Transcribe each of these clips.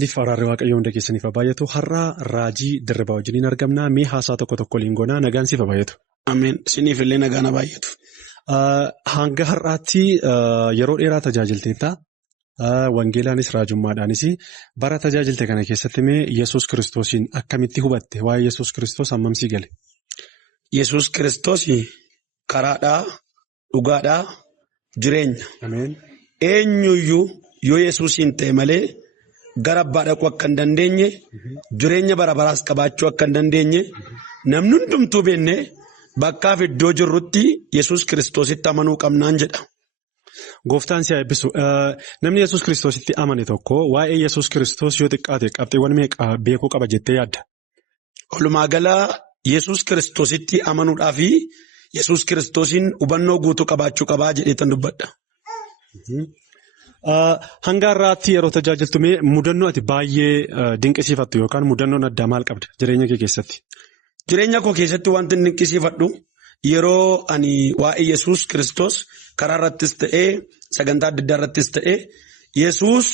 Liif araarri waaqayyoo hunda keessaniif baay'atu har'a raajii dirribaa wajjiniin argamna mee haasaa tokko liingoonaa nagaan siif baay'atu. Ameen siniif illee nagaan baay'atu. Hanga har'aatti yeroo dheeraa tajaajilteetta. Wangeelaanis raajummaadhaanis bara tajaajilte kana keessatti mee Yesuus Kiristoosiin akkamitti hubatte waa'ee Yesuus Kiristoos hammamsii gale? Yesuus Kiristoos karaadhaa, dhugaadhaa, jireenya. Ameen. Eenyuyyuu yoo Yesuusiin ta'e malee gara abbaa dhaquu akka hin dandeenye, jireenya bara baraas qabaachuu akka hin dandeenye, namni hundumtuu beennee bakkaaf iddoo jirrutti Yesuus Kiristoositti amanuu qabnaan jedha. Gooftaan si eebbisu. Namni Yesuus Kiristoositti amane tokko waa'ee Yesuus Kiristoos yoo xiqqaate qabxiiwwan meeqa beekuu qaba jettee yaadda? Walumaa gala Yesuus Kiristoositti amanuudhaaf Yesuus Kiristoosiin hubannoo guutuu qabaachuu qabaa jedheetan dubbadha. Hanga har'aatti yeroo tajaajiltu mee mudannoo ati baay'ee dinqisiifattu yookaan mudannoon addaa maal qabda jireenya kee keessatti? Jireenya koo keessatti wanti dinqisiifadhu yeroo ani waa'ee Yesuus Kiristoos karaa irrattis ta'ee sagantaa adda addaa irrattis ta'ee Yesuus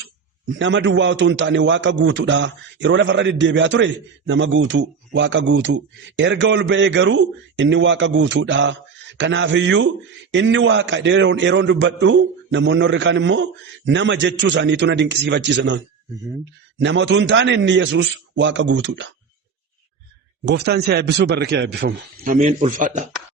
nama duwwaa utuu hin taane waaqa guutuudha. Yeroo lafarra deddeebi'aa ture nama guutuu waaqa guutuu. Erga ol ba'ee garuu inni waaqa guutuudha. Kanaafiyyuu inni waaqa yeroon dubbadhu namoonni warri kaan immoo nama jechuu isaaniitu na dinqisiifachiisanaan. Nama utuu hin taane inni Yesuus waaqa guutuudha. Gooftaan si eebbisuu barri kee eebbifamu. Ameen ulfaadha.